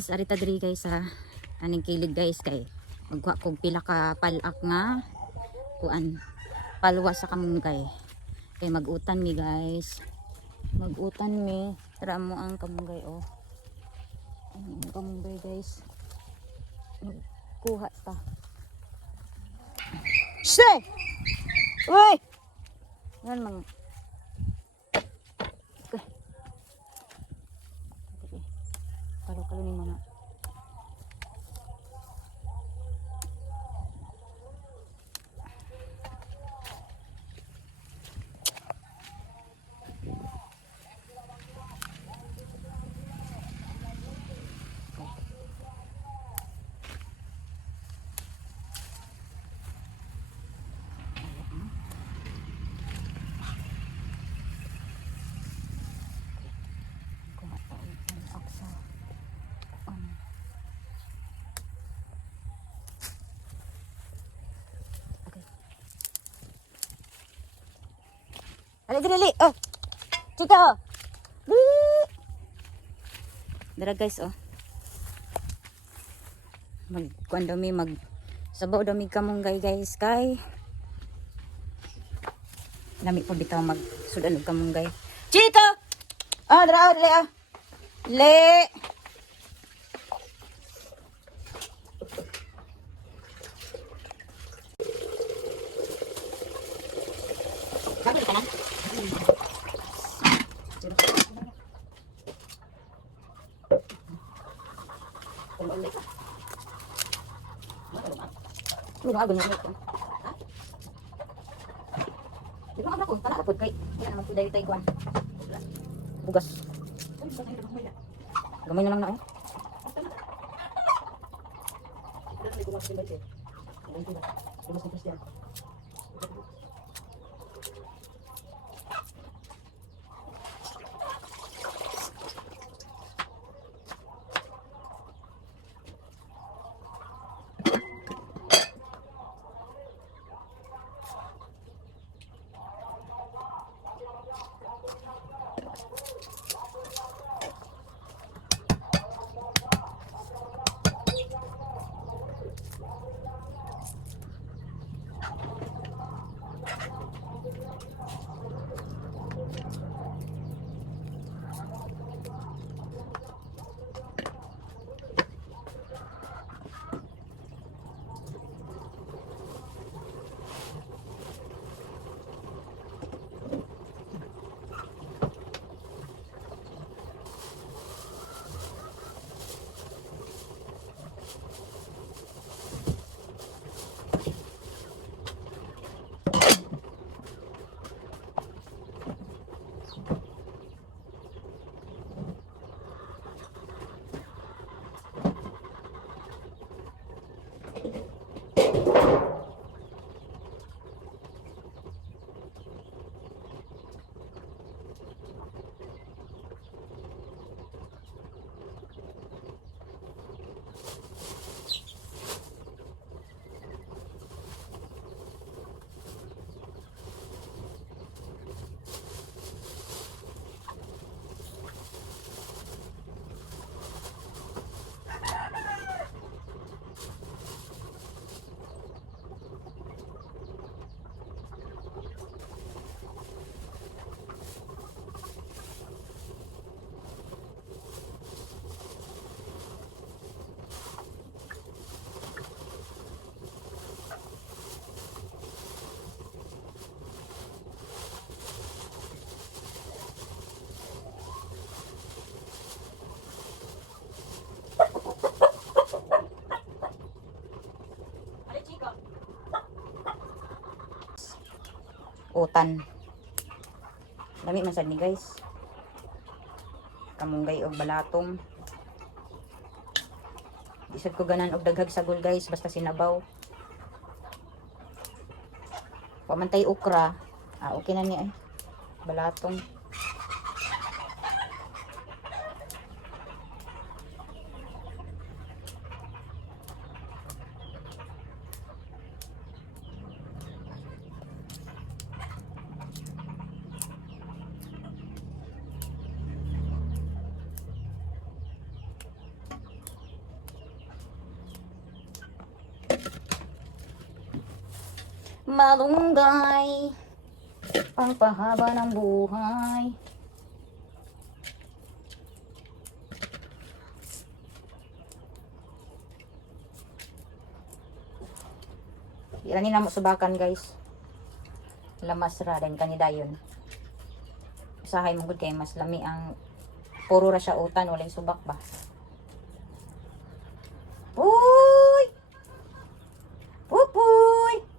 guys, arita diri guys sa aning kilig guys kay magkuha kog pila ka palak nga kuan palwa sa kamunggay. Kay magutan mi guys. Magutan mi. Tara mo ang kamunggay oh. Ang kamunggay guys. Kuha ta. Say! Uy! Yan mga kalo-kalo ni mana. Dali, dali. Oh. Chika, oh. Dara guys, oh. Kuan daw mi sabaw daw mi kamunggay guys kay. Lami po bitaw sudan og kamunggay. Chika! Ah, dara, dali ah. Le. Bakit ka na? Lu bago na ito. Ha? Di ba ako pala kapag kay naman ko dahil tayo kuan. Bugas. Gamay na lang na eh. Utan. Dami man sad ni guys. Kamunggay og balatom. Isod ko ganan og daghag sagol guys basta sinabaw. Pamantay okra. Ah, okay na ni ay. Balatom. malunggay, pangpahaba ng buhay. Iranin na mo subakan guys. Lamas ra din kanidayon. Usahay mo gud kay mas lami ang puro ra siya utan walay subak ba. Uy! Pupuy!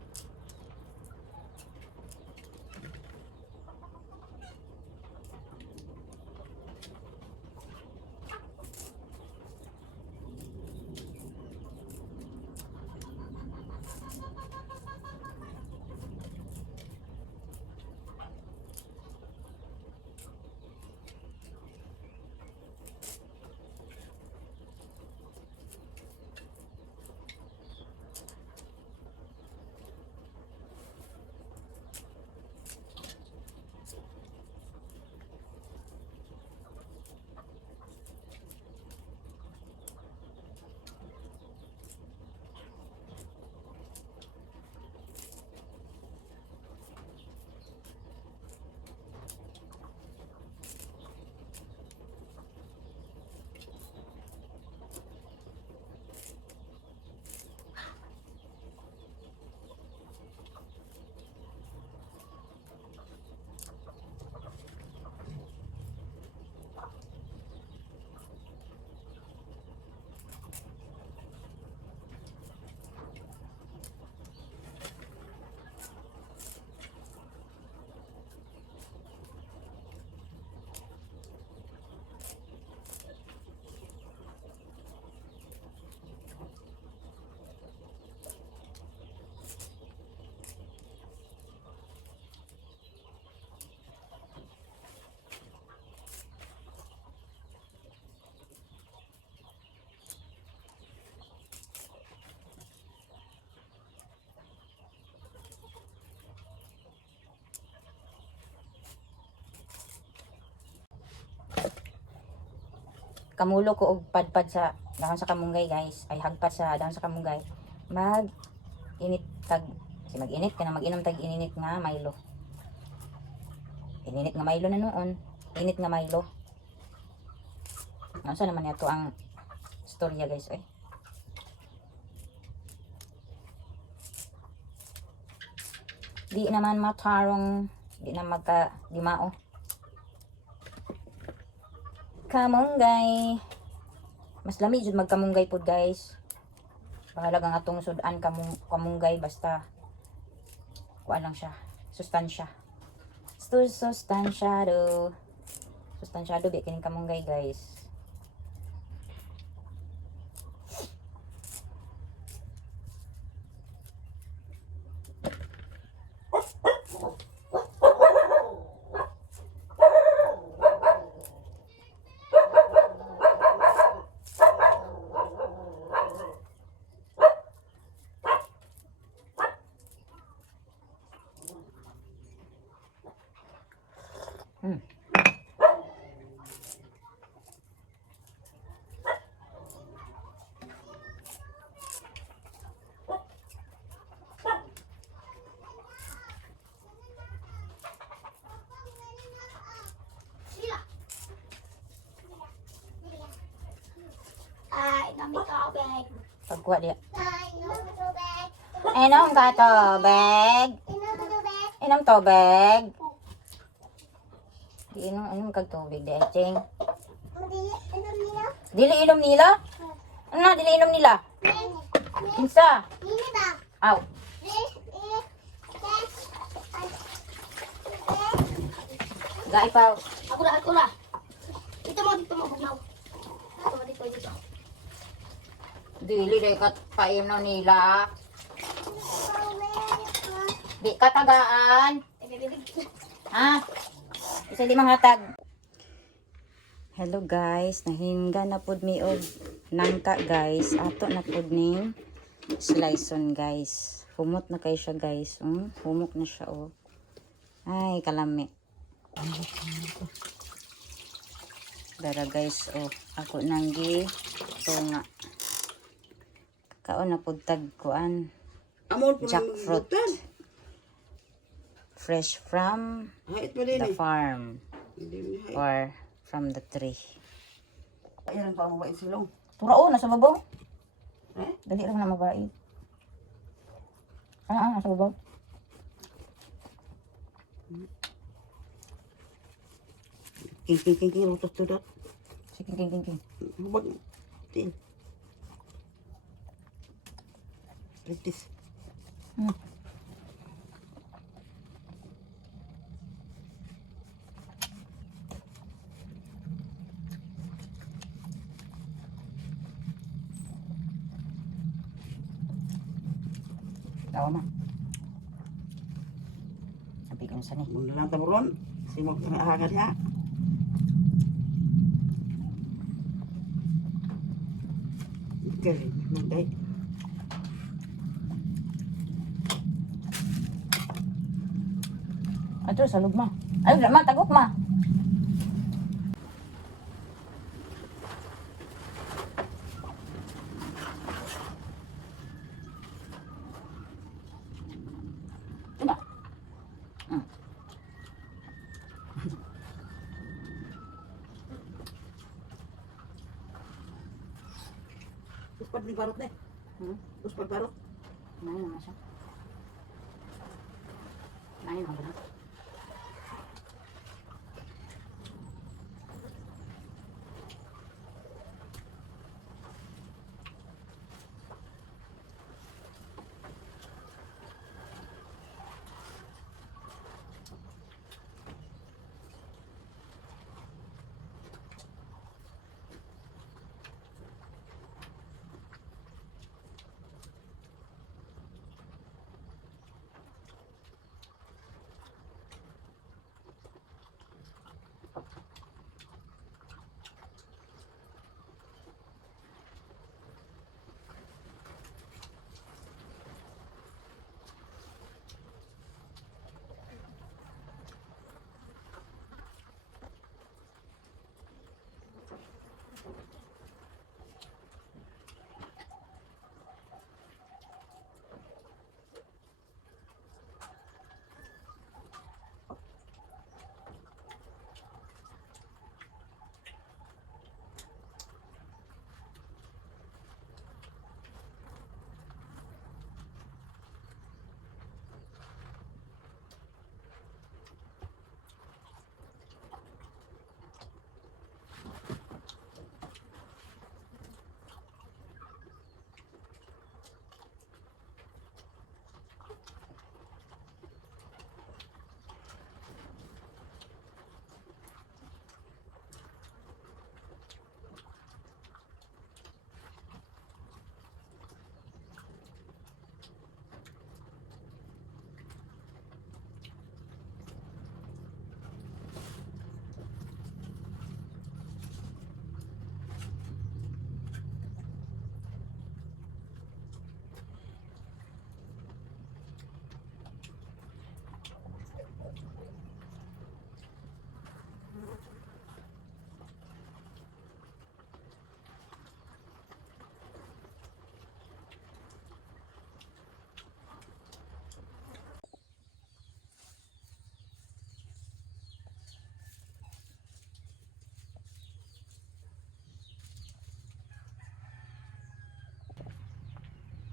Kamulo ko og padpad sa dahon sa kamunggay guys, ay hagpat sa dahon sa kamunggay. Mag init tag si mag-init kana mag-inom tag ininit nga Milo. Ininit nga Milo na noon, init nga Milo. Ano sa naman yato ang storya guys eh. Di naman matarong, di na magka limao. Kamunggay. Mas lami jud magkamunggay pod guys. Bahala nga atong sudan kamunggay basta kuan lang siya, sustansya. Sustansyado. Sustansyado bi kining kamunggay guys. Pagkuha dia. Inom ka tubig. Inom tubig. Inom kag tubig di ching. Dili inom nila? Ano dili inom nila? Kinsa? Aw. Gai pa. Ako na. Dito mo bugnaw. Dito. Dili day kat paim no nila. Di katagaan. Ha? Isa di manghatag. Hello guys, nahinga na pud mi og nangka guys. Ato na pud ning sliceon guys. Humot na kay siya guys. Humok na siya oh. Ay, kalami. Dara guys oh, ako nanggi tunga. Kaon na pud tag kuan. Jackfruit. fresh from Hait pa din the eh. farm Hindi mo hait. or from the tree. Ayan ang pamabait silong. Turao, nasa babaw. Eh? Dali lang na mabait. Nasa babaw. King, rutos to dat. Sige, king. Hubag. Tin. Practice. Tawa ma. Sabi ko sa ni. Muna lang taburon. Simog kami ahagad ha. Okay, nagday. Ato sa lugma. Ay, wala ma, tagok ma. Tuna. Uspad ni barot deh. Uspad barot. Nani na siya. Nani na ba?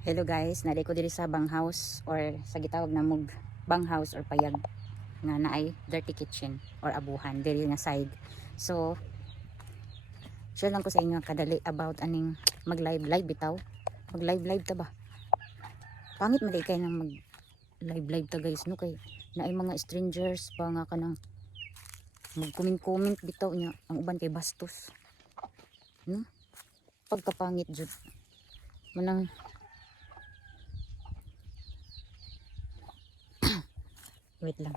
Hello guys, nalay ko diri sa banghouse or sa gitawag na mog banghouse or payag nga naay dirty kitchen or abuhan diri nga side. So share lang ko sa inyo kadali about aning mag live bitaw. Mag live ta ba? Pangit man kay nang mag live ta guys no kay naay mga strangers pa nga kanang mag comment bitaw nya ang uban kay bastos. No? Pagkapangit jud. Manang wait lang.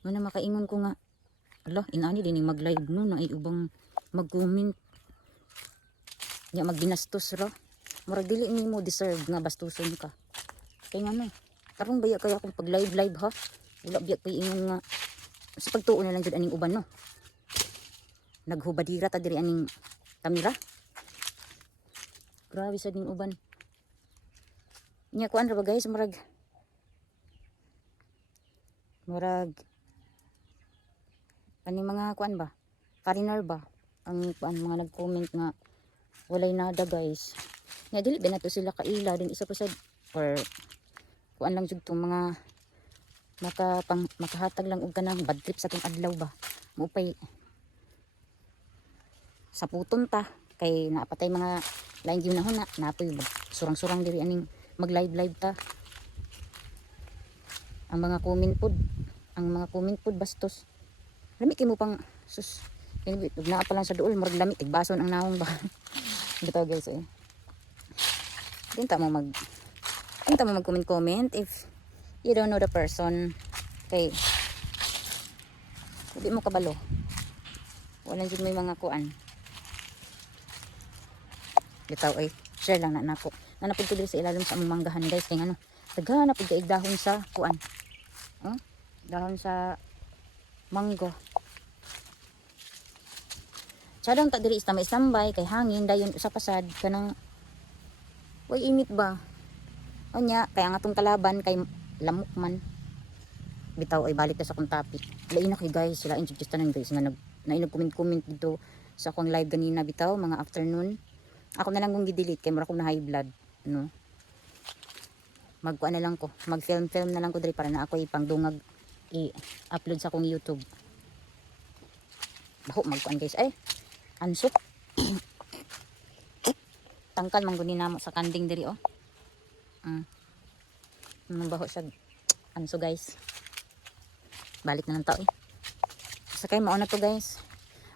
Mana makaingon ko nga. Ala, inani din mag-live no na ubang mag-comment. Nya magbinastos ra. Murag dili nimo deserve nga bastuson ka. Kay nga no. Tarong baya kaya akong pag live ha. Wala biya kay ingon nga sa pagtuo na lang jud aning uban no. Naghubadira ta diri aning kamera. Grabe sa ding uban. Nya kuan ra ba guys murag murag ani mga kuan ba, foreigner ba ang kuan, mga nag-comment nga walay nada guys, nga dili ba nato sila kaila din isa pa sad, or kuan lang jud tong mga makahatag lang og kanang bad trip sa tong adlaw ba, maupay sa puton ta kay naapatay mga lain gyud na huna, napoy surang-surang diri aning mag live ta. Ang mga comment pod bastos. Lami kay mo pang sus. Ug naa pa lang sa duol murag lami tigbason ang naong ba. Bitaw guys eh. Dinta mo mag-comment if you don't know the person. Kay di mo kabalo. Wala jud may mga kuan. Bitaw eh. Share lang na nako. Nanapod ko diri sa ilalim sa among manggahan guys kay ano. Daghan na pud kay dahon sa kuan. Dahon sa mango. Sadang ta diri istambay kay hangin dayon usa pasad kanang way init ba. Onya kay ang atong kalaban kay lamok man. Bitaw ay balik ta sa akong topic. Lain na kay guys, sila inject tanan guys nga comment dito sa akong live ganina bitaw mga afternoon. Ako na lang kung gidelete kay mura ko na high blood, no. Magkuan na lang ko, mag-film na lang ko diri para na ako ipangdungag i-upload sa akong YouTube. Baho magkuan guys ay. Ansok. Tangkal man guni namo sa kanding diri oh. Baho siya. Anso guys. Balik na lang tao eh. Sakay mao na to guys.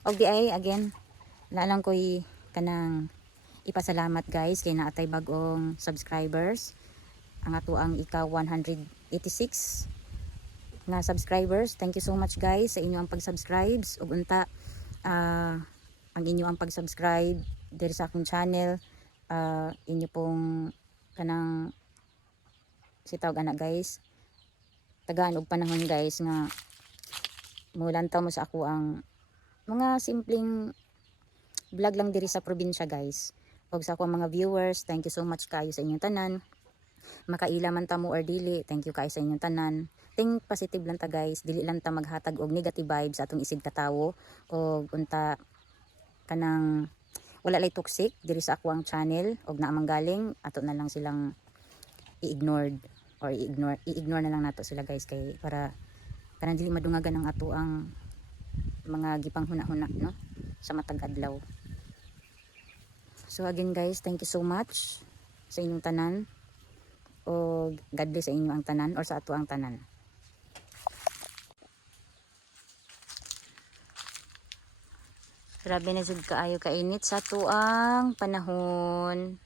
Og di ay again, lalang ko'y kanang ipasalamat guys kay naatay bagong subscribers. Ang ato ang ika 186 nga subscribers. Thank you so much guys sa inyo ang pag-subscribes ug unta ang inyo ang pag-subscribe diri sa akong channel, inyo pong kanang sitawag ana guys. Tagaan og panahon guys nga mulantaw mo sa ako ang mga simpleng vlog lang diri sa probinsya guys. Og sa akong mga viewers, thank you so much kayo sa inyong tanan. Makaila man ta mo or dili, thank you kayo sa inyong tanan. Think positive lang ta guys, dili lang ta maghatag og negative vibes sa atong isig katawo og unta kanang wala lay toxic diri sa ako ang channel og naamang galing ato na lang silang i-ignored or i-ignore na lang nato sila guys kay para kanang dili madungagan ang ato ang mga gipang huna-huna no sa matag adlaw. So again guys, thank you so much sa inyong tanan. O God bless sa inyo ang tanan or sa ato ang tanan. Grabe na jud kaayo kainit sa tuang panahon.